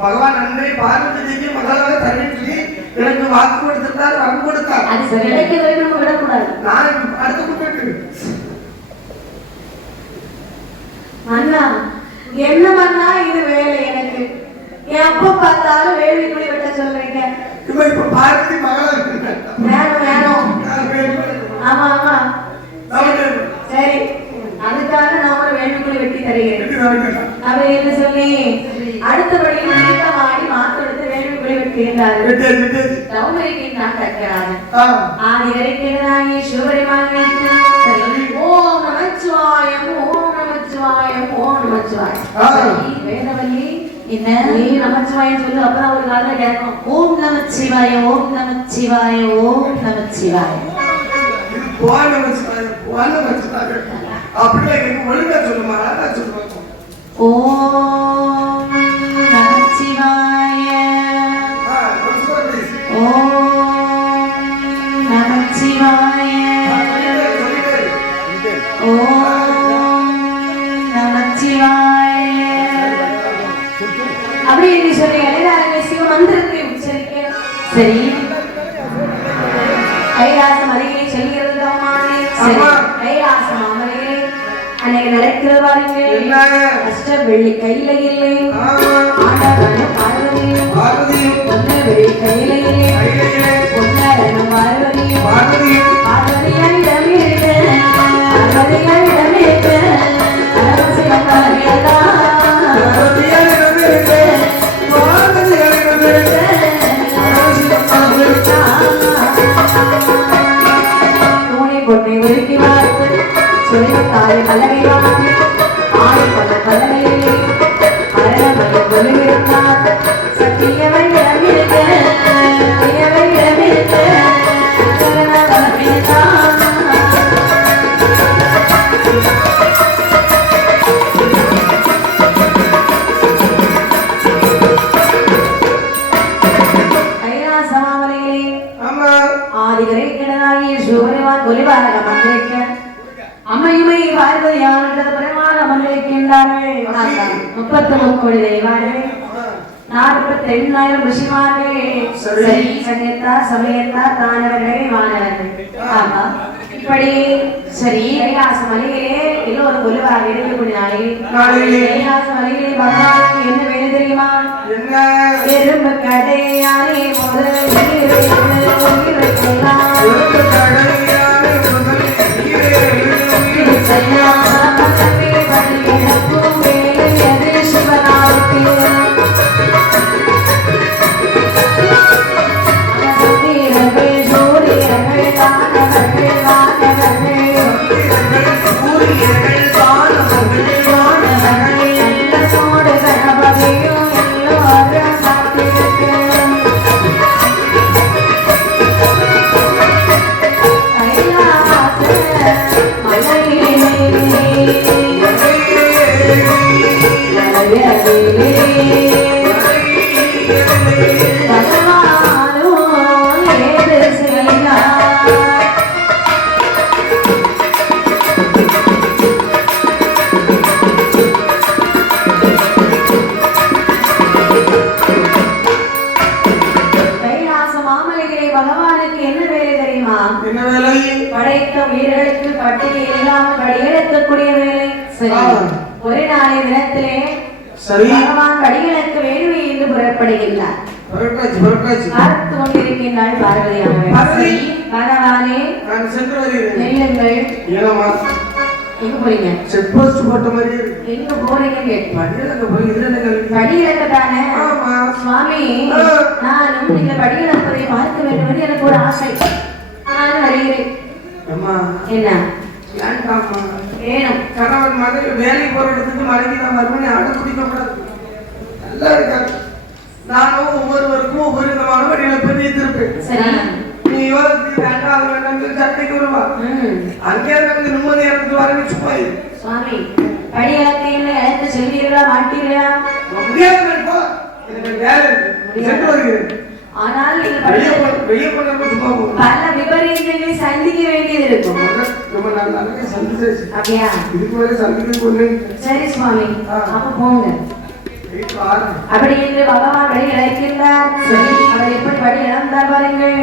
பகவான் அன்னை பார்வதிக்கு மகளாக தன்னிட்டு எனக்கு வாக்கு கொடுத்திருந்தார், வரம் கொடுத்தார். அது சரி, நம்ம விடக்கூடாது. நான் அடுத்த கூப்பிட்டு அண்ணா என்ன பண்ணா இது வேலை எனக்கு எப்ப பார்த்தாலும் வேள்விக்குடி வெட்ட சொல்றீங்க. இப்ப பார்வதி மகளா வேணும் வேணும். ஆமா ஆமா சரி, அதுக்காக நான் ஒரு வேள்விக்குடி வெட்டி தருகிறேன். அவ என்ன சொல்லி அடுத்தபடி ஆடி மாத்தெடுத்து வேள்விக்குடி வெட்டுகின்றார். நான் தக்கிறாரு ஆதி வரைக்கிறாயே சிவபெருமான் ஓம் நமச்சிவாயம் ஓம் நமச்சிவாயம் ஓம் நமச்சிவாயம். வேதவல்லி என்ன நீ நமச்சிவாயம் சொல்லு, அப்புறம் ஒரு கால கேட்கும். ஓம் நமச்சிவாய ஓம் நமச்சிவாய ஓம் நமச்சிவாய அப்படியே ஒழுங்கா சொல்லுமா சொல்லுவாங்க. ஓம் நமச்சிவாய ஓம் நமச்சிவாய ஓம் நமச்சிவாய அப்படி என்று சொல்லி இளைஞர்கள் சிவ மந்திரத்தை உச்சரிக்க சரி கைலாச மலையிலே செல்கிறது. கைலாச மாமலையிலே அன்னைக்கு நடக்கிறது பாருங்கள். கஷ்ட வெள்ளி கையில இல்லை, ஆண்டவனும் பார்வதியும் ஒன்று வெள்ளி கையில இல்லை, ஒன்னரனும் பார்வதியும் பார்வதியாரிடம் இருக்க பார்வதியாரிடம் இருக்க தூணை பொண்ணை உருக்கி பார்த்து சுழித்தாய் பல்லகை வாங்கி ஆறு பல பல்லகையிலே அரணமலை கொலுவிருந்தார். சத்தியவள் இடமிருக்க சத்தியவள் இடமிருக்க அம்மையுமை பார்வதியான பிரமாண மந்திரிக்கின்றார்கள். 33 கோடி தெய்வார்கள், 48,000 ரிஷிமார்கள், சங்கத்தார் சமயத்தார் தானவர்கள் வானவர்கள். ஆமா இப்படி சரி கைலாச மலையிலே எல்லோரும் கொலுவாக இருக்கக்கூடிய நாளில் கைலாச மலையிலே பகவானுக்கு என்ன வேலை தெரியுமா? எறும்பு கடையானே முதல் சிவ படைத்த உயிர்களுக்கு பட்டினி இல்லாமல் படியெடுக்கக்கூடிய வேலை. ஒரு நாளைய தினத்திலே பகவான் படிகளுக்கு வேள்வி என்று புறப்படுகின்றார். பார்த்து கொண்டிருக்கின்றாள் பார்வதி அம்மை. பகவானே நெல்லுங்கள். எங்க போறீங்க? செக் போஸ்ட் போட்ட மாதிரி எங்க போறீங்க? படியிலக்க தானே சுவாமி. நானும் நீங்க படியிலப்பதை பார்க்க வேண்டும் என்று எனக்கு ஒரு ஆசை. நான் வருகிறேன். என்ன வேணும்? கணவன் மகள் வேலைக்கு போற இடத்துக்கு மனைவி நான் வருவேன் ஆட குடிக்க கூடாது. நல்லா இருக்காது. நானும் ஒவ்வொருவருக்கும் ஒவ்வொரு விதமான வழியில பதித்திருப்பேன். சரி, நீ யோசித்து வேண்டாம் வேண்டாம் சட்டைக்கு வருவா. அங்கே நமக்கு நிம்மதி எடுத்துட்டு வர வச்சுப்பாய். சுவாமி படியாக்கையில அழைத்து செல்வீர்களா மாட்டீர்களா? முடியாது. எனக்கு வேலை சென்று வருகிறேன். ஆனால் வெளியே போன பல விபரீதங்களை சந்திக்க வேண்டியது இருக்கும். அப்படியா? சரி சுவாமி, அப்ப போங்க. அப்படி என்று பகவான் வழி அழைக்கின்றார். அவர் எப்படி வழி இழந்தார் பாருங்கள்.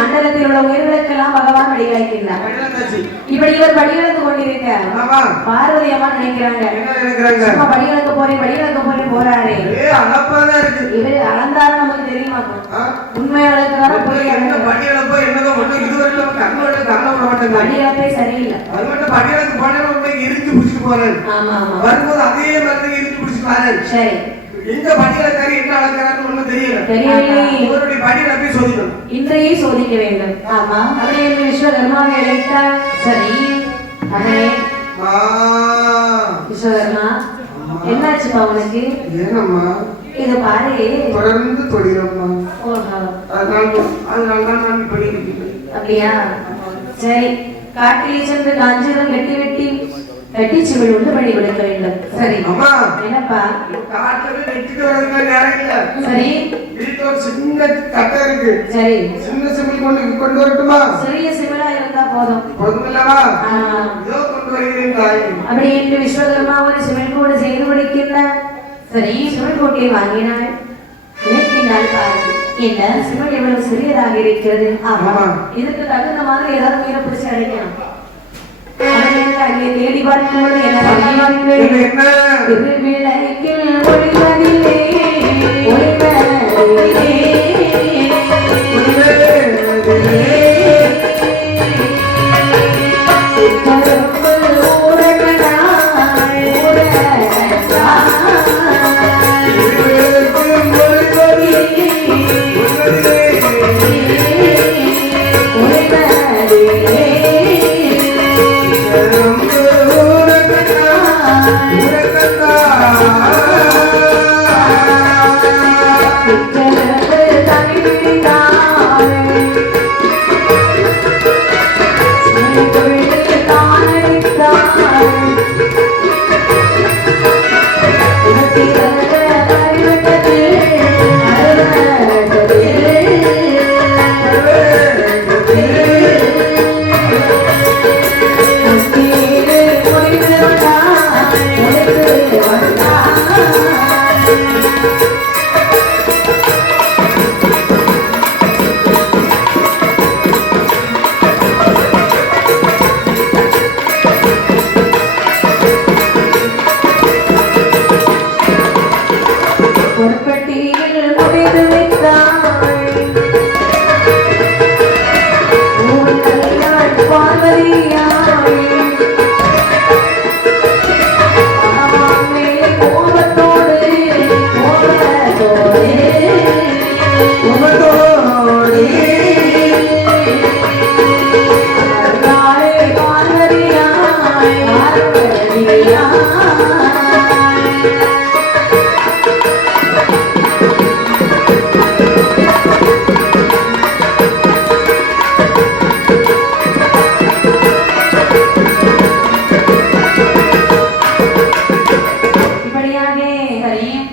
மண்டலத்தில் உள்ள உயிர்களுக்கெல்லாம் பகவான் வழி அழைக்கின்றார். இப்படி இவர் படியிழந்து கொண்டிருக்க பார்வதி அம்மா நினைக்கிறாங்க, படியிழக்க போறேன் போறாரே. இவர் அளந்தாலும் நமக்கு தெரியுமா? உண்மையாளருக்கார படியிழப்பே சரியில்லை. சரி, எங்க படியிலக்காரி என்ன அளக்கிறான்னு ஒண்ணும் தெரியல. இவருடைய படியில போய் சோதிக்கணும். இன்றையே சோதிக்க வேண்டும். ஆமா, அவரே விஸ்வகர்மாவை அழைத்தார். சரி, அதே விஸ்வகர்மா என்னாச்சுப்பா உனக்கு? ஏனம்மா இது பாரு, தொடர்ந்து தொழிலம்மா. அதனால்தான் நான் படிக்கிறேன். அப்படியா? சரி, காட்டிலே சென்று காஞ்சரம் கட்டி சிவில் உண்டு பணி கொடுக்க வேண்டும். சரி, என்னப்பா? காட்டுல வெட்டிட்டு வரதுக்கு நேரம் இல்ல. சரி, வீட்டுல ஒரு சின்ன கட்டை இருக்கு. சரி, சின்ன சிவில் கொண்டு வரட்டுமா? சிறிய சிவிலா இருந்தா போதும். போதுமில்லவா? இதோ கொண்டு வருகிறேன் தாய். அப்படி என்று விஸ்வகர்மா ஒரு சிவில் கூட செய்து கொடுக்கின்றார். சரி, சிவில் கோட்டையை வாங்கினாள். நினைக்கின்றாள், பாரு என்ன சிவில் எவ்வளவு சிறியதாக இருக்கிறது. ஆமா, இதுக்கு தகுந்த மாதிரி ஏதாவது மீற பிடிச்சு அடைக்கணும். அங்கே தேடி பார்க்கும்போது என்ன திருவிளக்கில் ஒளிவதில்லை Ah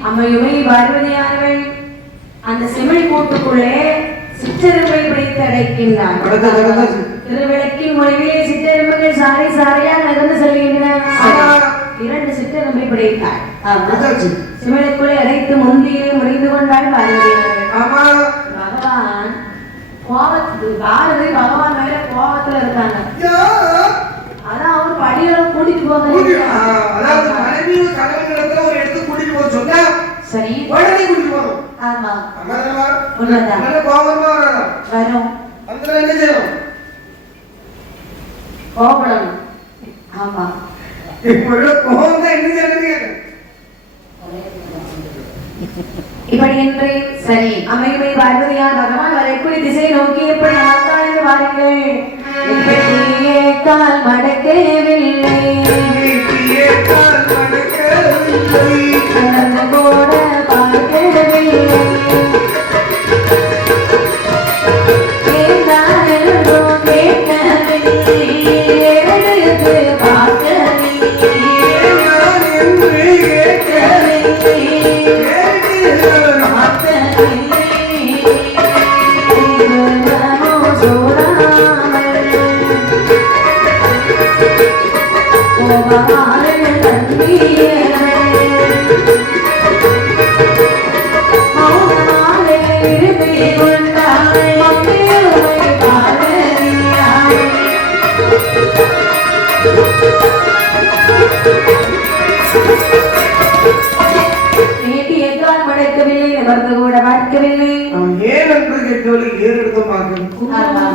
அம்மையுமை பார்வதியானவள் அந்த செமிழ் கூட்டுக்குள்ளே சிற்றெரும்பை பிடித்து அடைக்கின்றான். திருவிளக்கின் மொழியிலே சிற்றெரும்புகள் சாரி சாரியா நகர்ந்து செல்கின்றன. 2 சிற்றெரும்பை பிடித்தாள். சிமிழுக்குள்ளே அடைத்து முந்தியிலே முடிந்து கொண்டாள் பார்வதியானவள். பகவான் பகவான் மேல கோபத்துல இருக்காங்க. அதான் அவர் படியெல்லாம் கூட்டிட்டு போக சரி உடனே கூட்டிட்டு போறோம். ஆமா உண்மைதான். வரும் என்ன செய்யணும்? கோபப்படணும். ஆமா இப்படி என்று சரி அமைவை பார்வதியார் பகவான் வரைக்குடி திசை நோக்கி எப்படி ஆத்தாள் என்று பாருங்கள். கால் மடக்கவில்லை கடந்த கூட பார்க்கவில்லை கேட்டாலும் கேட்கவில்லை எடுத்து பார்க்கவில்லை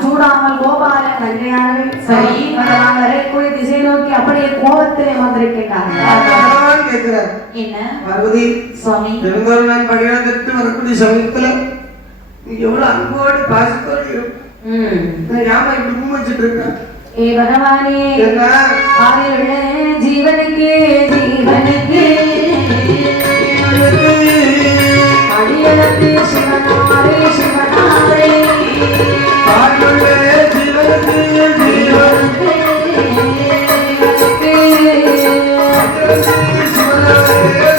சூடாமல் கோபால கல்யாணம் சரி வரைக்குடி திசை நோக்கி அப்படியே கோபத்திலே வந்திருக்கிறார்கள். என்ன பார்வதி சுவாமி இருந்தாலும் நான் படியான் தட்டு வரக்கூடிய சமயத்துல எவ்வளவு அன்போடு பாசத்தோடு ஞாபகம் இப்படி முன்வச்சிட்டு இருக்கேன். ஏ பகவானே ஆயுள்ள ஜீவனுக்கு ஜீவனுக்கு அடியளத்து சிவனாரே சிவனாரே ஆயுள்ள ஜீவனுக்கு ஜீவனுக்கு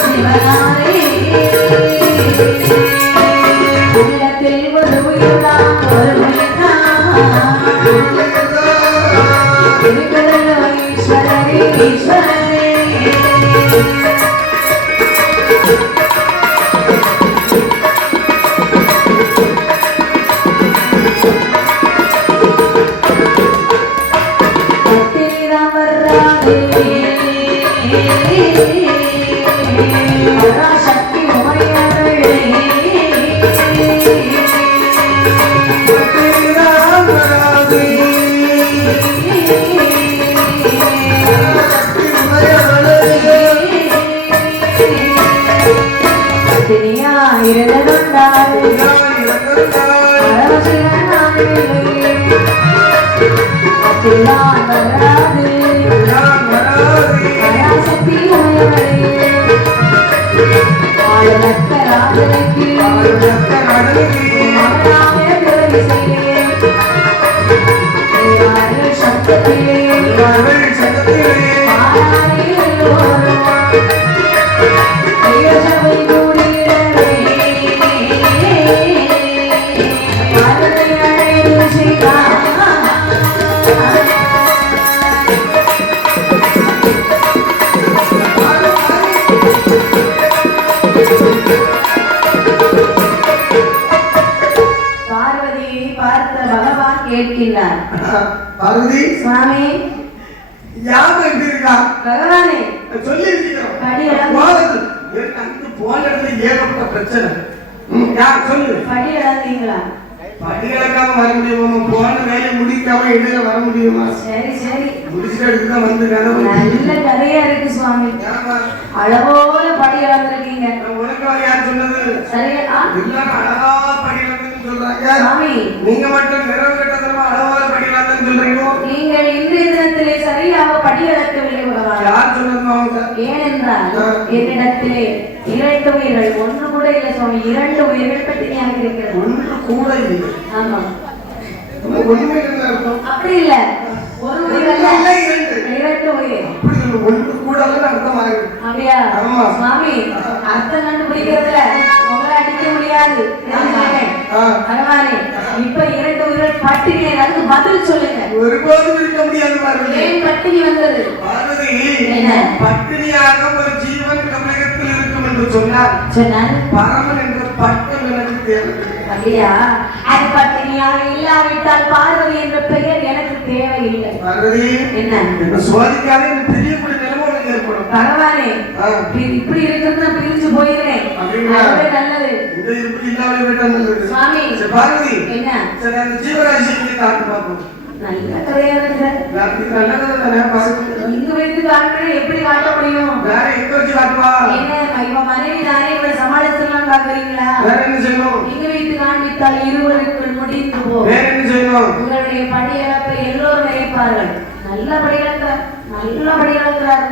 சிவனாரே உள்ளத்தில் ஒரு உயிர்தான் ஒரு உயிர்தான் ஈஸ்வரே ஈஸ்வரே சக்தி உமையவளே கேட்கிறார். பார்வதி சுவாமி யார் இருக்கா பகவானே சொல்லி இருக்கோம். படியளந்து எனக்கு போன இடத்துல ஏகப்பட்ட பிரச்சனை. யார் சொல்லு படி இழந்தீங்களா? படி இழக்காம வர முடியுமா? போன வேலையை முடிக்காம இடையில வர முடியுமா? சரி சரி முடிச்சுட்டு எடுத்து வந்து நல்ல கதையா இருக்கு சுவாமி. அளவோல படி இழந்திருக்கீங்க. உனக்கு யார் சொன்னது? சரியா இல்ல அழகா படி இழந்து சொல்றாங்க சுவாமி நீங்க மட்டும் நிறைவு கட்டத்தனமா அளவாக படிக்கலாம்னு சொல்றீங்க நீங்கள் இன்றைய தினத்திலே சரியாக படியளக்கவில்லை பகவான். யார் சொன்னது அவங்க ஏனென்றால் என்னிடத்திலே 2 உயிர்கள் ஒன்று கூட இல்லை சுவாமி 2 உயிர்கள் பட்டினியாக இருக்கிறது. ஒன்று கூட இல்லை ஆமா ஒண்ணுமே இல்லை அர்த்தம் அப்படி இல்ல ஒரு உயிர் அல்ல இல்லை, இரண்டு. 2 உயிர் அப்படி இல்லை, ஒன்று கூட அர்த்தம் ஆகுது அப்படியா ஆமா. சுவாமி அர்த்தம் கண்டுபிடிக்கிறதுல உங்களை அடிக்க முடியாது தெரிஞ்சுக்கிட்டேன். பகவானே இப்ப 2 உயிர்கள் பட்டினி அதுக்கு பதில் சொல்லுங்க. ஒருபோதும் இருக்க முடியாது பார்வதி ஏன் பட்டினி வந்தது? பார்வதி என்ன? பட்டினியாக ஒரு ஜீவன் தமிழகத்தில் இருக்கும் என்று சொன்னார் சொன்னால் பரமன் என்ற பட்டம் எனக்கு தேவை அப்படியா? அது பட்டினியாக இல்லாவிட்டால் பார்வதி என்ற பெயர் எனக்கு தேவையில்லை. பார்வதி என்ன என்ன சோதிக்காத எனக்கு தெரியக்கூடிய நிலைமை உனக்கு ஏற்படும் பகவானே இப்படி இருக்கிறது நான் பிரிஞ்சு போயிருவேன். அதுவே நல்லது. இந்த இருப்பு இல்லாமல் விட்டாங்க சுவாமி பார்வதி என்ன சரி அந்த ஜீவராசிக்கு காட்டு பார்ப்போம் நல்ல கதையா இருக்கு. நல்லது தானே பசங்க இங்க வைத்து காட்டுறேன் எப்படி காட்ட முடியும்? வேற எங்க வச்சு காட்டுவா என்ன இவன் மனைவி தானே இவரை சமாளிச்சிடலாம் பாக்குறீங்களா? வேற என்ன செய்யணும் இங்க வைத்து காண்பித்தால் இருவருக்குள் முடிந்து போ. வேற என்ன செய்யணும் உங்களுடைய படி இழப்பை எல்லோரும் நினைப்பார்கள். நல்ல படி இழக்கிறார் நல்ல படி இழக்கிறார்.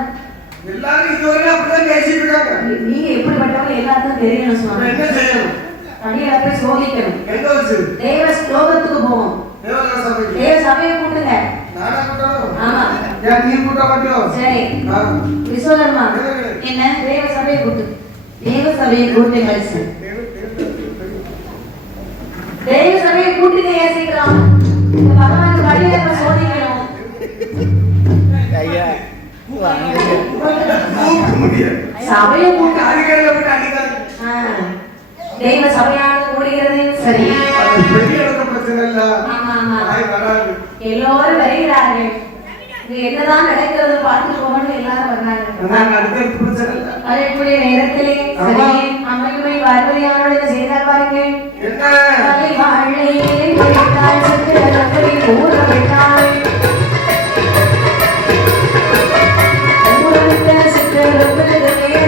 எல்லாரும் இதுவரை அப்படிதான் பேசிட்டு இருக்காங்க நீங்க எப்படிப்பட்டவங்க எல்லாத்துக்கும் தெரியணும் சுவாமி. என்ன செய்யணும் படி இழப்பை சோதிக்கணும். எங்க வச்சு தேவ ஸ்லோகத்துக்கு போவோம். தேவதா சபைக்கு தேவ சபையை கூட்டுங்க. நானா கூட்டணும் ஆமா ஏன் நீ கூட்ட மாட்டியோ சரி விஸ்வகர்மா என்ன தேவ சபையை கூட்டு. தேவ சபையை கூட்டுங்கள் சார். தேவ சபையை கூட்டுங்க ஏசிக்கலாம். பகவான் படி இழப்பை சோதிக்கணும். சபையை கூட்டு அதிகாரில போட்டு அடிக்காது தெய்வ சபையானது கூடுகிறது. சரி அது பெரிய இடத்த பிரச்சனை இல்ல ஆமா ஆமா ஆய் வராது எல்லோரும் வருகிறார்கள். இங்க என்னதான் நடக்கிறது பார்த்து போகணும் எல்லாரும் வர்றாங்க. நான் அடுத்த பிரச்சனை இல்ல அதற்குரிய நேரத்திலே சரி அம்மையுமை பார்வதியானோட செய்தார் பாருங்கள். என்ன தலை வாழையிலே கிடைத்தாள் சித்திரத்தை ஊற விட்டாள். ஊற விட்ட சித்திரத்தை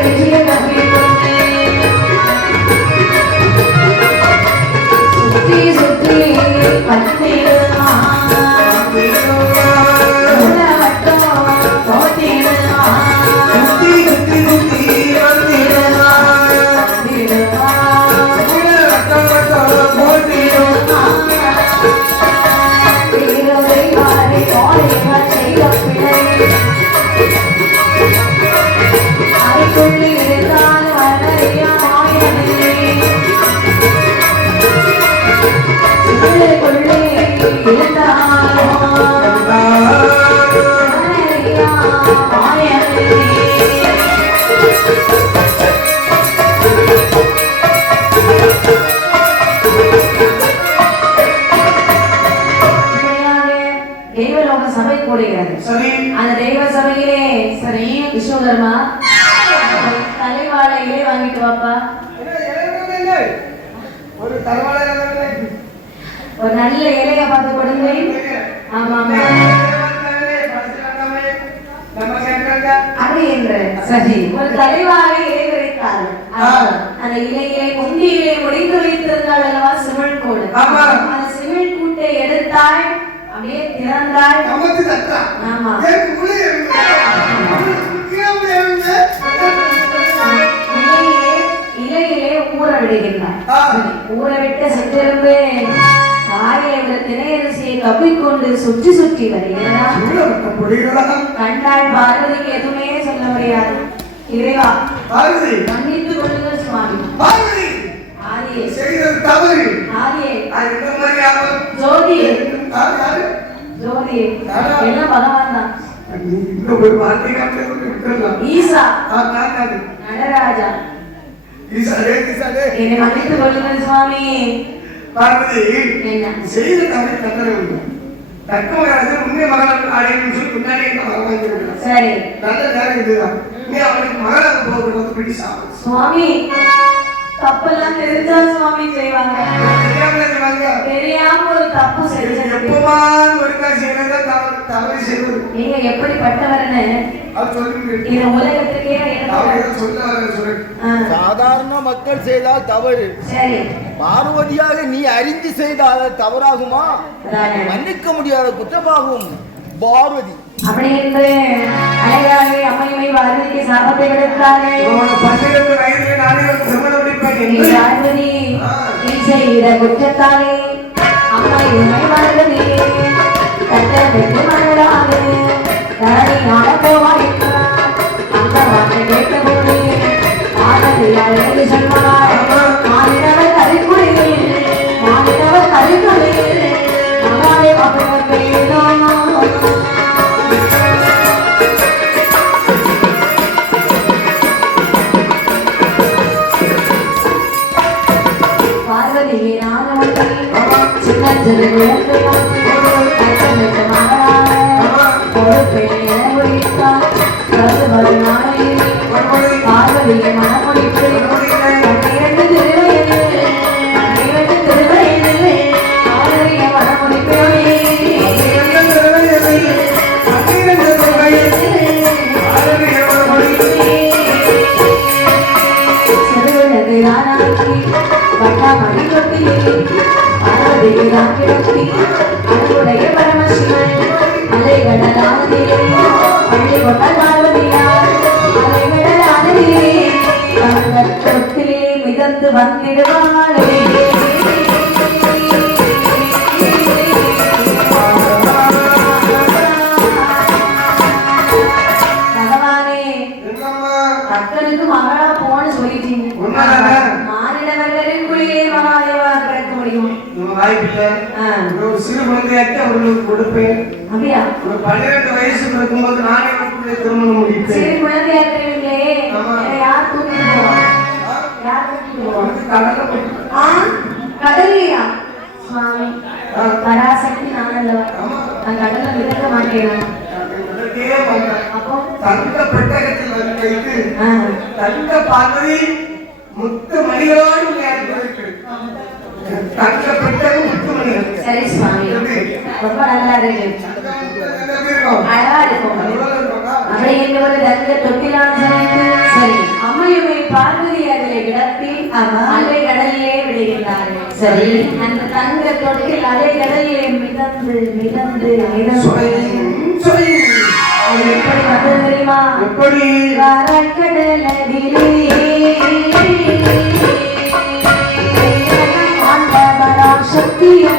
ரிஷியை நம்பி கொண்டே சுத்தி சுத்தி பத்திடுமா தெய்வலோக சபை கூடுகிறது. அந்த தெய்வ சபையிலே சரி விஸ்வகர்மா தலைவாழையிலே வாங்கிட்டு வாப்பா. ஒரு தரவாளை ஒரு நல்ல இலைய பார்த்து கொடுங்க. ஆமா ஆமா அப்படி என்று சரி ஒரு தலைவாழை இலை கிடைத்தார்கள். அந்த இலையிலே முந்தியிலே முடிந்து வைத்திருந்தாள் அல்லவா சிமிழ் கூடு. அந்த சிமிழ் கூட்டை எடுத்தாள் அப்படியே திறந்தாள். ஆமா இலையிலே ஊற விடுகின்றார். ஊற விட்ட சிற்றிரும்பு தாயை திரையரசியை கப்பிக்கொண்டு சுற்றி சுற்றி வருகிறார். கண்டாள் பார்வதிக்கு எதுவுமே சொல்ல முடியாது. இறைவா மன்னித்து கொள்ளுங்கள் சுவாமி. ஆதியே ஆதியே ஜோதியே ஜோதியே எல்லாம் பகவான் தான். ஈசா நடராஜா என்னை மன்னித்து கொள்ளுங்கள் சுவாமி. பார்வதி என்ன செய்த தவறை தண்டனை உண்டு. தக்க மகராஜன் உண்மை மகளாக அடையணும்னு சொல்லி முன்னாடி வாங்கிருக்கலாம். சரி நல்ல நேரம் இதுதான். நீ அவனுக்கு மகளாக போகிறது பிடி சாப்பிடு சுவாமி. தப்பெல்லாம் தெரிஞ்சா சுவாமி செய்வாங்க. தெரியாம செய்வாங்க. தெரியாம ஒரு தப்பு செஞ்சு எப்பமா ஒரு காசு செய்யறதா தவறு தவறு செய்வது நீங்க எப்படிப்பட்டவர்னு அது சொல்லி இந்த உலகத்துக்கே அவர் ஏதோ சொல்லு சாதாரண மக்கள் செய்தால் தவறு, சரி பார்வதியாக நீ அறிந்து செய்தால் தவறாகுமா? அதானே. மன்னிக்க முடியாத குற்றமாகும் பார்வதி. அப்படி என்று அழகாக அம்மையுமை பார்வதிக்கு சாபத்தை கொடுத்தார்கள். 12 வயதிலே நானே ஒரு திருமணம் முடிப்பேன் நீ என்று பார்வதி நீ செய்த குற்றத்தாலே அம்மையுமை பார்வதி கட்டப்பட்டு மணலாது தரணி ஆட போவாயிற்றார். அந்த வார்த்தை கேட்டபோது பார்வதி அழகு சொன்னார், மாநிலவர் கருக்குறையில் மாநிலவர் கருக்குறையில் மகாதே அப்பவர் பேரானோ. பார்வதியை நானவத்தை சின்ன சிறு குழந்தை கட்டமைத்த மகளாக பொறுப்பை உரித்தார். பார்வதியை மனமொழித்து 12 திருவயதில் 12 திருவயதில் பார்வதியை மனமொழிப்போயே சிறுவிழந்து ராணாக்கி வட்டாமணி கொட்டியே பார்வதியை தான் கிடத்தி அன்புடைய பரமசிவன் அலைகடலானதிலே பள்ளி கொண்ட பார்வதியார் அலைகடலானதிலே தங்கள் தொட்டிலே மிதந்து வந்திடுவாளே. பகவானே கத்தனுக்கு மகளா போன்னு சொல்லிட்டீங்க. மாநிலவர்களின் குழியே மகாதேவா பிறக்க முடியும். வாய்ப்பில்லை. ஒரு சிறு குழந்தையாக்கி அவர்களுக்கு கொடுப்பேன். அப்படியா? ஒரு 12 வயசு இருக்கும்போது நானே அவர்களுடைய திருமணம் முடிப்பேன். சரி குழந்தையா இருக்கிறீங்களே, ஆமா. யார் தூக்கிட்டு போவா? யார் தூக்கிட்டு போவா? கடல்ல போய் கடலையா? சுவாமி பராசக்தி நான் அல்லவா? ஆமா. நான் கடல்ல மிதக்க மாட்டேன். அதற்கே வந்தேன். அப்போ தங்க பெட்டகத்தில் வைத்து தங்க பார்வதி முத்து மணியோடு விளையாடுவதற்கு தங்க பெட்டகம் முத்து மணிகள். சரி சுவாமி, ரொம்ப நல்லா இருக்கு, அழகா இருக்கும். அப்படி என்று ஒரு தங்க தொட்டிலான சமைத்து சரி அம்மையுமை பார்வதி அதிலே கிடத்தி அலை கடலிலே விடுகின்றார்கள். சரி அந்த தங்க தொட்டில் அலை கடலிலே மிதந்து மிதந்து மிதந்து அது எப்படி வந்தது தெரியுமா? எப்படி வரக்கடலடிலே ஆண்டவரா சக்தியோ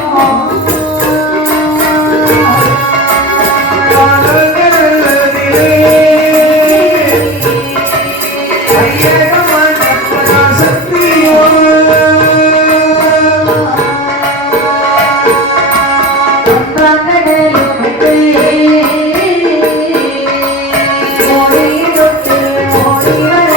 ஓடி வர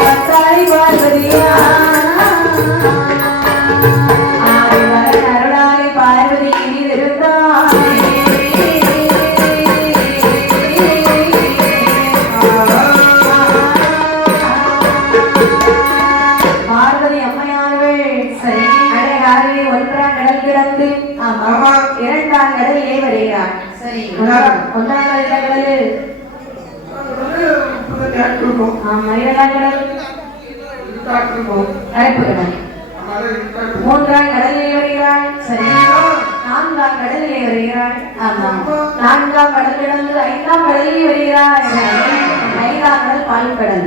பத்தாய் பார்வதியா அருளாய் பார்வதி பார்வதி அம்மையார்கள் சரி அழகாகவே ஒன்றாம் கடல் கிடந்து இரண்டாம் கடலிலே வருகிறார் சரி ஒன்றாம் கடல் ஆமா இரண்டாம் கடல் அரைப்பு கடல் மூன்றாம் கடலிலே வருகிறாள் சரி நான்காம் கடலிலே வருகிறாள் ஆமா நான்காம் கடல் கிடந்து ஐந்தாம் கடலிலே வருகிறாள் ஐந்தாம் கடல் பால் கடல்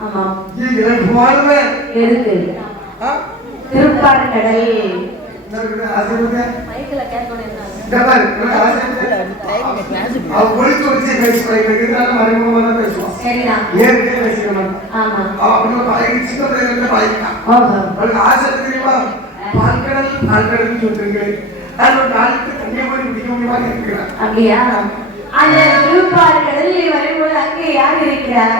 ஆமா எதுக்கு திருப்பார் கடல் அப்படியா அந்த திருப்பார் கடலில் வரும்போது அங்கே யார் இருக்கிறார்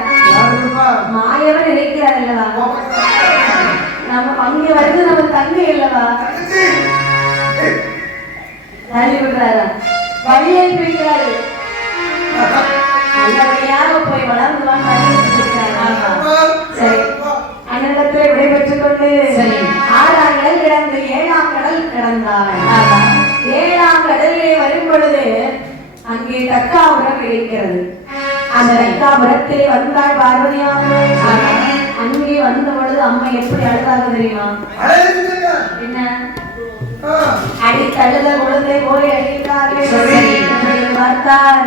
மாயவர் இருக்கிறார் அல்லவா நம்ம அங்கே வருது நம்ம தங்கை அல்லவா தள்ளி விடுறாரா வழியை பிடிக்கிறாரு நல்லபடியாக போய் வளர்ந்துவான் சரி அன்னிடத்தில் விடைபெற்றுக் கொண்டு சரி ஆறாம் கடல் கிடந்து ஏழாம் கடல் கிடந்தாள் ஏழாம் கடலிலே வரும் பொழுது அங்கே தக்காபுரம் இருக்கிறது அந்த தக்காபுரத்திலே வந்தாள் பார்வதியாக அங்கே வந்த பொழுது அம்மா எப்படி அழுதாக தெரியுமா என்ன அடி தழுத குழந்தை போய் அடித்தார்கள் பார்த்தார்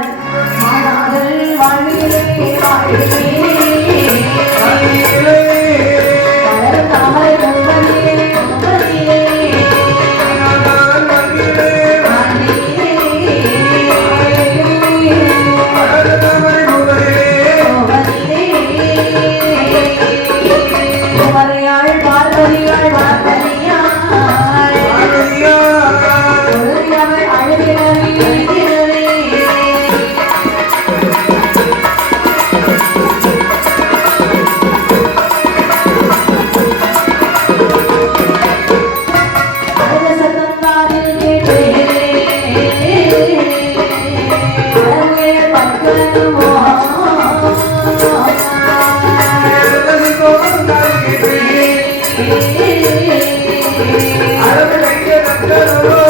மாநாதல் வாழ்விலே தாமரை பொங்கலிலே குமரையாள் பார்வதியாள் பார்வதியாள் Gracias.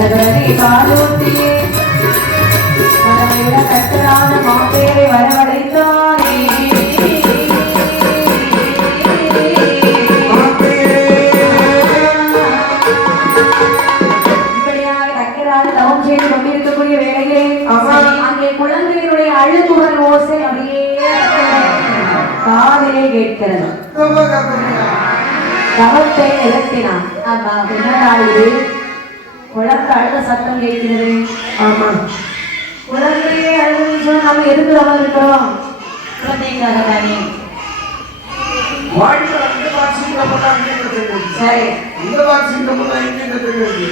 கதகதனை பாலூட்டியே கடமை விட கட்டரான மாப்பேரை வரவழைத்தானே இப்படியாக தக்கரான தவம் செய்து கொண்டிருக்கக்கூடிய வேளையிலே அங்கே குழந்தையினுடைய அழுகுரல் ஓசை அப்படியே காதிலே கேட்கிறது. தவத்தை நிறுத்தினான். ஆமா, என்னடா இது? குழந்தை அழுத சத்தம் கேட்கிறது. ஆமா, குழந்தையே அழுதுன்னு சொன்னா நம்ம எதுக்கு தவறு இருக்கிறோம்? குழந்தைக்காக தானே. வாழ்க்கை அந்த வாட்சிங்க போட்டா அங்கே தெரியுது. சரி, இந்த வாட்சிங்க போட்டா இங்கே தெரியுது.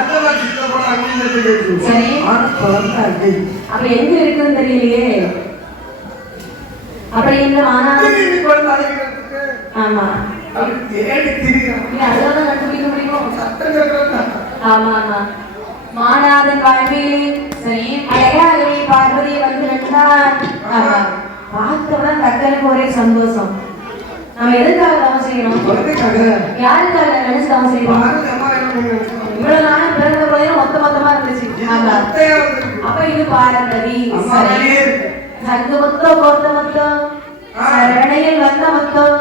அந்த வாட்சிங்க போட்டா அங்கே தெரியுது. சரி, ஆனா குழந்தை அங்கே அப்ப எங்க இருக்குன்னு தெரியலையே. அப்படி இந்த மாநாடு குழந்தை அழைக்கிறதுக்கு ஆமா தேடி திரிகிறான். நீ அதெல்லாம் கண்டுபிடிக்க முடியும். சத்தம் கேட்கறான். ஆமா ஆமா, மாநாதன் வாழ்விலே சரி அழகாகவே பார்வதியை வந்து கண்டான். ஆமா, பார்த்தவுடன் தக்கனுக்கு ஒரே சந்தோஷம். நம்ம எதுக்காக தவம் செய்யணும்? குழந்தைக்காக யாருக்காக நினைச்சு தவம் செய்யணும்? பாரதி அம்மா என்ன பண்ணுறாங்க? இவ்வளவு நாளும் பிறந்த போதே மொத்தமா இருந்துச்சு. ஆமா, அப்ப இது பார்வதி சரி சங்கு மொத்தம் கோர்த்த மொத்தம் சரணையில் வந்த மொத்தம்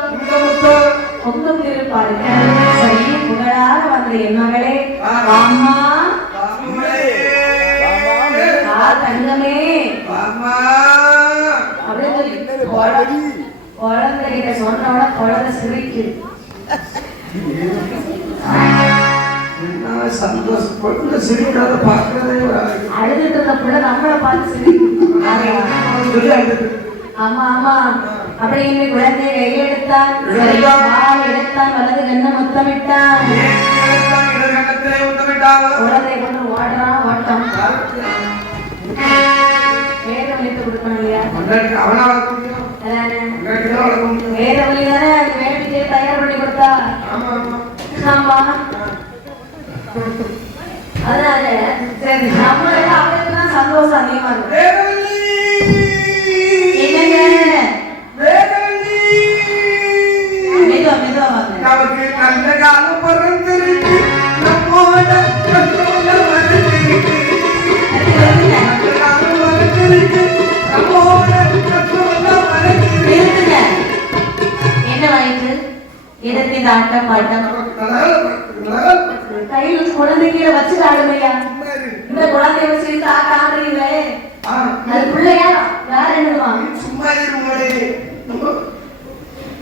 பொங்கும் திருப்பாடு சரி புகழாக வந்த என் மகளே அம்மா தங்கமே அப்படின்னு சொல்லி குழந்தைகிட்ட சொன்னோட குழந்தை சிரிக்கு. சந்தோஷப்பட்டு சிரிக்கிறத பார்க்கறதே அழுதுட்டு இருந்த புள்ள நம்மளை பார்த்து சிரிக்கும். ஆமா ஆமா, அப்படின்னு குழந்தை கையில் எடுத்தான். எடுத்தான் வலது கண்ண முத்தமிட்டான். குழந்தை கொண்டு ஓடுறான் ஓட்டம். வேத வலித்து கொடுக்கணும் இல்லையா? வேத வலி தானே அது வேண்டிட்டு தயார் பண்ணி கொடுத்தா. ஆமா, அதனால சரி நம்ம அவருக்கு தான் சந்தோஷம் அதிகமா இருக்கும். நமக்கு நல்ல காலம் பிறந்திருக்கு. நம்மோட நல்ல காலம் பிறந்திருக்கு. நம்மோட என்ன வாய்ப்பு இடத்தின் ஆட்டம் பாட்டம் கையில் குழந்தை கீழே வச்சுட்டு ஆடுமையா? இந்த குழந்தைய வச்சு ஆடுறீங்களே அது பிள்ளையா வேற என்னதுமா? சும்மா இருமலே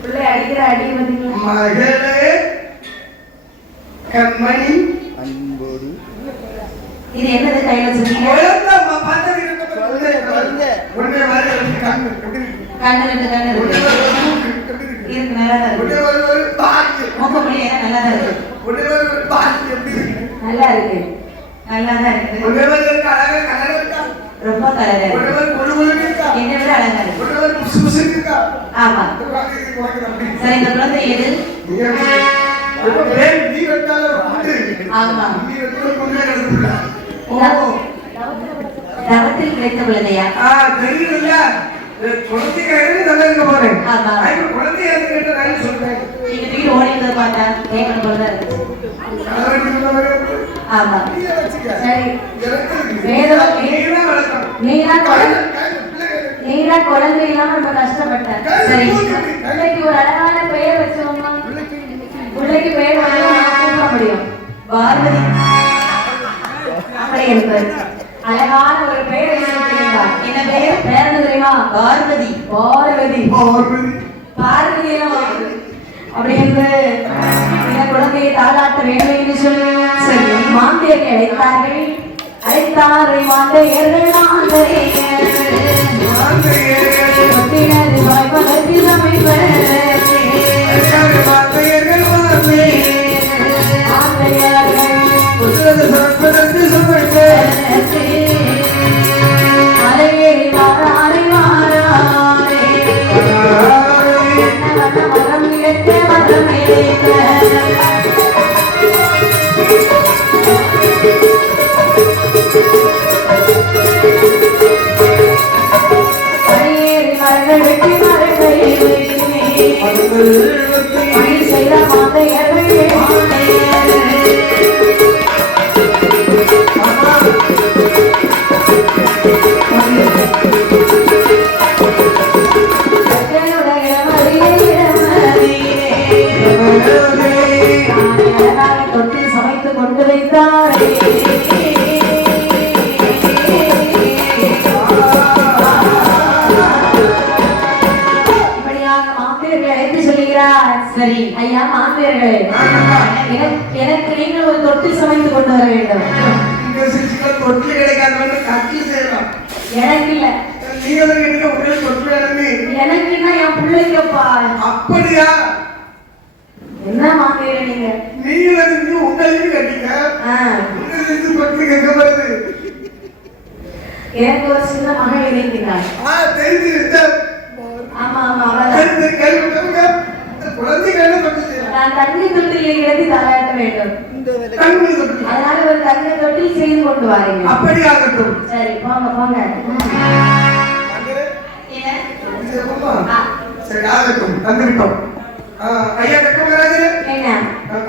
பிள்ளை அடிக்கிற அடி பார்த்தீங்களா? மகளே கண்மணி அன்போடு இது என்னது கையில வச்சிருக்கீங்க? கண்ணு ரெண்டு கண்ணு இருக்கு நல்லா தான் இருக்கு. மூக்க முடிய நல்லா தான் இருக்கு. நல்லா இருக்கு நல்லா தான் இருக்கு. ரொம்ப கலரா இருக்கு. என்னை விட அழகா இருக்கு. ஆமா சரி, இந்த குழந்தை எது? ஆமா, தவத்தில் கிடைத்த குழந்தையா? நீங்க வீடு ஓடிட்டு பார்த்தா கேட்கணும் போல இருக்கு. ஆமா சரி, நீரா குழந்தை இல்லாம ரொம்ப கஷ்டப்பட்டேன். சரி, பிள்ளைக்கு ஒரு அழகான பெயர் வச்சோம்மா. பிள்ளைக்கு பெயர் கூப்பிட முடியும் பார்வதி அப்படி என்பது அழகான ஒரு பெயரை சொல்லியிருந்தார். என்ன பெயர்? பேர் தெரியுமா? பார்வதி. பார்வதி பார்வதி அப்படி என்று இந்த குழந்தையை தாளாட்ட வேண்டும் என்று சொல்லி சரி மாந்தையரை அழைத்தார்கள். அழைத்தாரை மாந்தையர்கள் அலையேறி வாராரை வாராரே மரம் இழக்க மரம் அலையேறி மரங்கள் வெட்டி மரங்கள் செய்த மாந்தையர்கள் சரி ஐயா மாமியார்களே, எனக்கு நீங்கள் ஒரு தொட்டில் சமைத்து கொண்டு வர வேண்டும். இங்க சிரிச்சுக்க தொட்டில் கிடைக்காதவங்க கட்டில் செய்யலாம். எனக்கு இல்ல, நீங்க தான் கேட்டீங்க ஒரே தொட்டில் வேணுமே. எனக்குன்னா என் பிள்ளைங்கப்பா. அப்படியா? என்ன மாமியாரே நீங்க? நீங்க வந்து உங்களுக்கு கட்டிங்க. உங்களுக்கு தொட்டில் கேட்க வருது. எனக்கு ஒரு சின்ன மகள் இருக்கிறாள். தெரிஞ்சு. ஆமா ஆமா அவள் நான் தண்ணி தொட்டில் கிடத்தி தாளாட்ட வேண்டும். அதனால ஒரு தண்ணி தொட்டில் செய்து கொண்டு வாருங்க. அப்படி ஆகட்டும். சரி போங்க போங்க. சரி ஆகட்டும், தந்துவிட்டோம். ஐயா கட்டமராஜு என்ன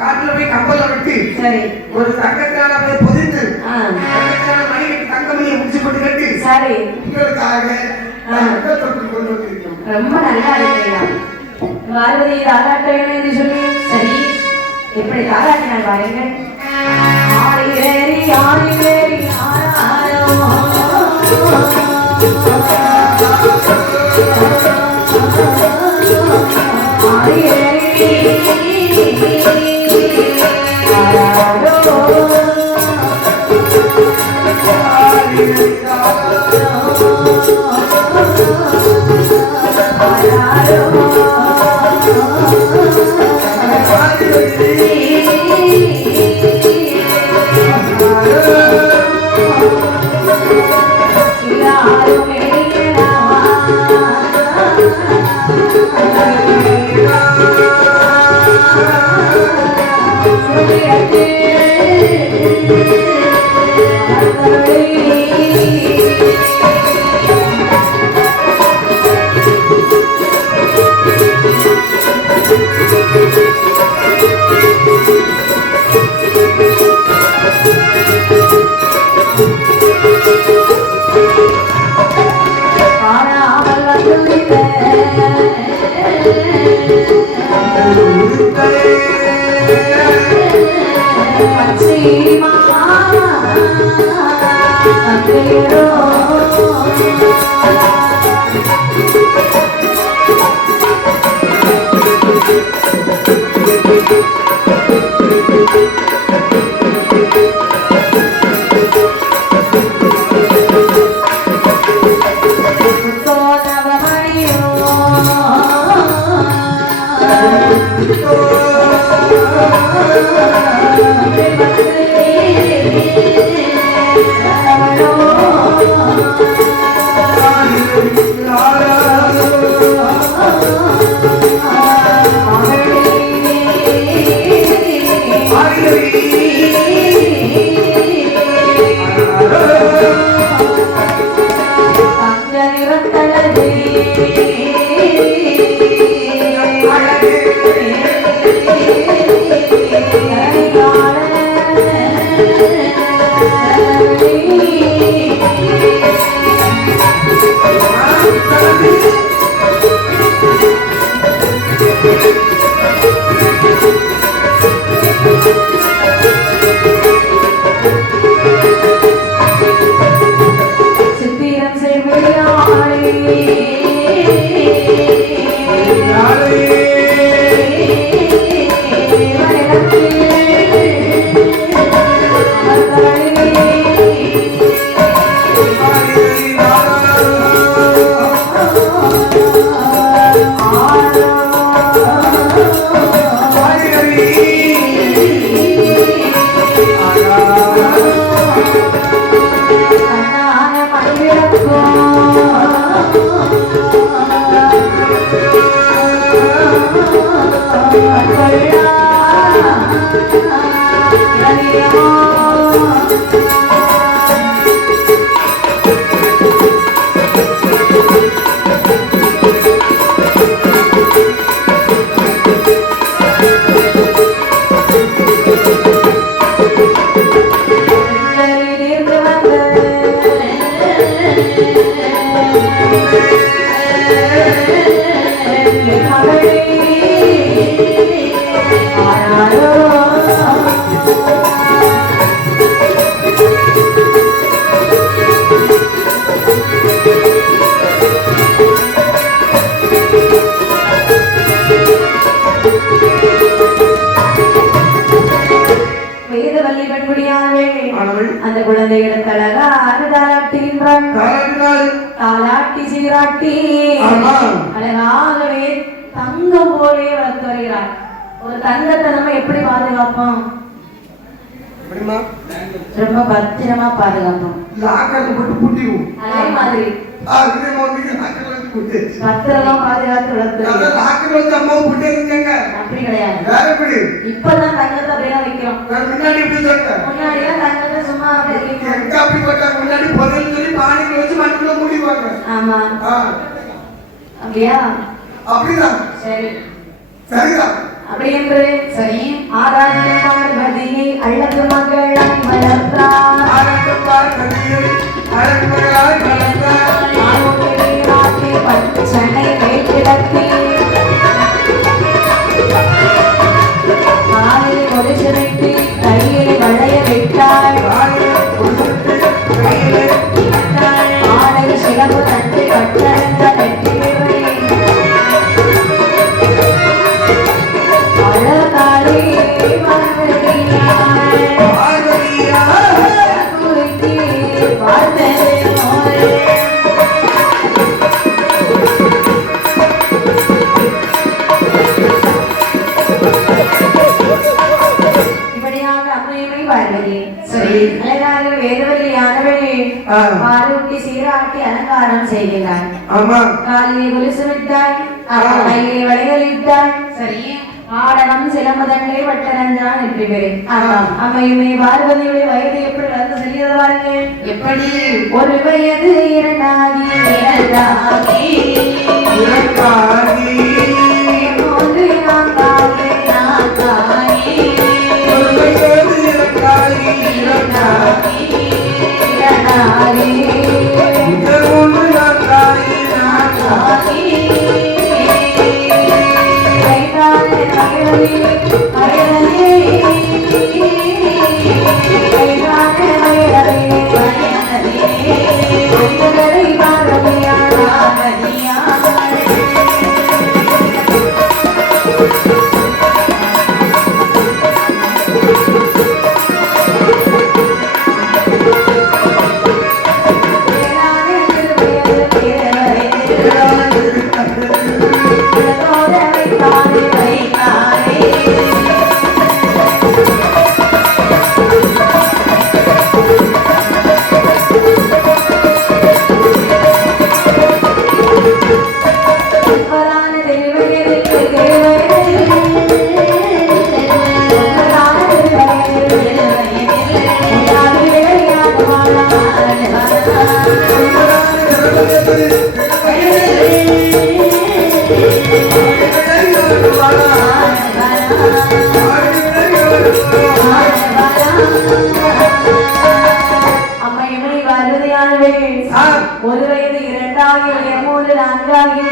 காட்டுல போய் கம்பல்ல வெட்டி சரி ஒரு தங்கத்தால போய் பொதிந்து தங்கத்தால மணி கட்டி தங்கமணியை முடிச்சு போட்டு கட்டி சரி உங்களுக்காக கொண்டு வந்திருக்கோம். ரொம்ப நல்லா இருக்கீங்க. பார்வதி தாராட்ட வேணும் என்று சொல்லி சரி எப்படி தாராட்டினால் பாருங்க. ஆரிவேரி ஆரிவேரி ஆராரோ சீராட்டி ஆமா. அழகாகவே தங்கம் போலே வளர்த்து வருகிறார். ஒரு தங்கத்தை நம்ம எப்படி பாதுகாப்போம்? எப்படிமா? ரொம்ப பத்திரமா பாதுகாப்போம். லாக்கர்ல போட்டு பூட்டிடுவோம். அதே மாதிரி இதே மாதிரி லாக்கர்ல வச்சு பூட்டி பத்திரமா பாதுகாத்து வளர்த்து. லாக்கர்ல வச்சு அம்மாவை பூட்டி இருக்காங்க. அப்படி கிடையாது. வேற எப்படி? இப்பதான் தங்கத்தை அப்படியே வைக்கிறோம். முன்னாடி எப்படி சொல்ற? முன்னாடி எல்லாம் தங்கத்தை சும்மா அப்படியே வைக்கிறோம். எங்க அப்படி போட்டாங்க? முன்னாடி புதையல் சொல்லி பானைக்குள்ள வச்சு மண்ணுக்குள்ள மூடிடுவாங்க. ஆமா. அப்படியா? அப்படிதான். சரி. சரிதான். அப்படி என்று சரி ஆராய்ச்சி பார்வதியை அழகு மகளாய் வளர்த்தார். ஆராய்ச்சி பார்வதியை அழகு மகளாய் வளர்த்தார். ஆரோக்கியராகி பச்சனை வைத்திடத்தி காலில் கொலுசு வைத்து கையில் வளைய விட்டாள். ஆடை சிலம்பு தட்டு கட்டழந்த வெற்றிலை அழகாலே இப்படியாக அம்மையுமை பார்வதி சரி அழகாக வேதவல்லியானவள் பாலூட்டி சீராட்டி அலங்காரம் செய்கிறாள். ஆமா. காலிலே கொலுசு விட்டாள். கையிலே வளையலிட்டாள். சரி ஆடனம் சிலம்பதண்டை வட்டரஞ்சான் என்று பேர். அம்மையுமே பார்வதியுடைய வயது எப்படி வளர்ந்து செல்கிறது பாருங்க. எப்படி? ஒரு வயது இரண்டாகி மூன்று நான்காகி ஒரு வயது இரண்டாகி மூன்று நான்காகி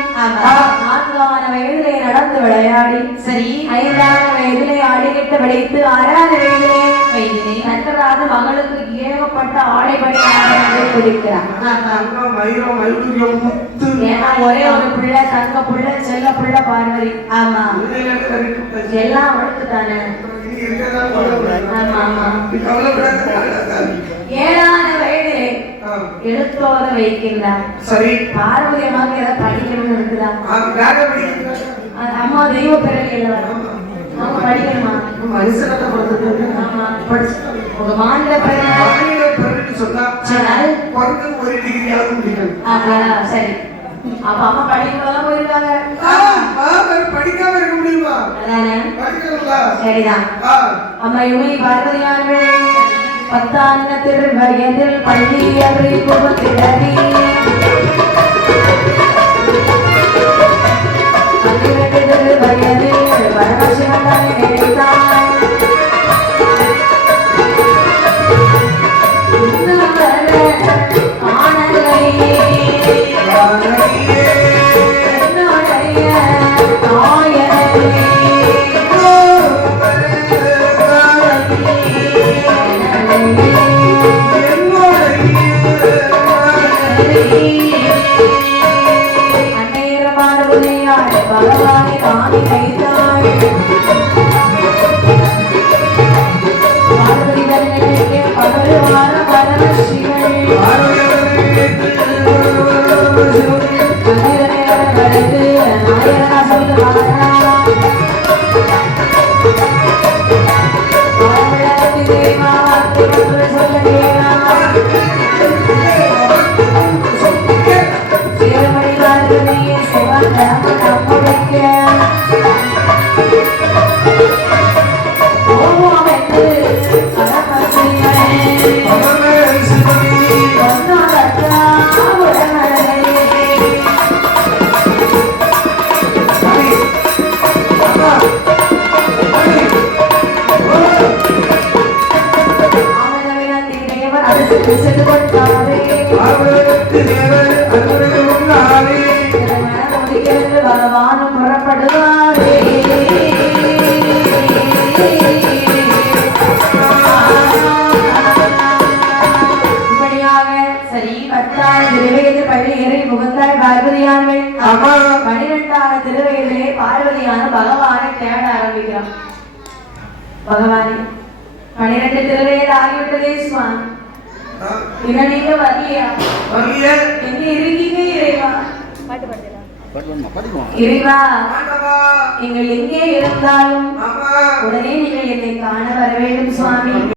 நான்கான வயதிலே நடந்து விளையாடி சரி ஐந்தாம் வயதிலே ஆடிக்கிட்டு விளைத்து ஆறாவது வயதிலே நன்றாக மகளுக்கு ஏகப்பட்ட ஆடைபடி கொடுக்கிறார். ஏன்னா ஒரே ஒரு பிள்ளை தங்க பிள்ளை செல்ல பிள்ளை பார்வதி. ஆமா எல்லாம் அவளுக்கு தானே. ஆமா ஆமா. ஏழான வயதிலே எழுத்தோட வைக்கின்றார். சரி பார்வதி அம்மாவுக்கு ஏதாவது படிக்கணும்னு இருக்குதா? அம்மா தெய்வ பிறகு அவங்க படிக்கணுமா? உங்க மாநில சரி அப்ப அம்மா படிக்கலாம் போயிருக்காங்க. படிக்காம இருக்க முடியுமா? சரிதான். அம்மா இவங்க பார்வதியானவள் 10 வயதில் பள்ளி அறி புகுத்திடவி 12 வயதில் பரமசிவனை நினைத்தாள். மனம் முடிக்க ஓம் என்று அடமசிவனே ஒன்னாரத்தா உடனே சென்று கொண்டாரே பகவானும் புறப்படுவாரே இப்படியாக சரி 10ஆம் திருவயது பள்ளியறை முகந்தாய் பார்வதியானவள் 12ஆம் திருவயதிலே பார்வதியான பகவானை தேட ஆரம்பிக்கிறான். பகவானே 12 திருவயது ஆகிவிட்டதே சுவாமி, இன்னும் நீங்க வரலையா? எங்க இருக்கீங்க இறைவா? இறைவா, நீங்கள் எங்கே இருந்தாலும் உடனே நீங்கள் என்னை காண வர வேண்டும் சுவாமி.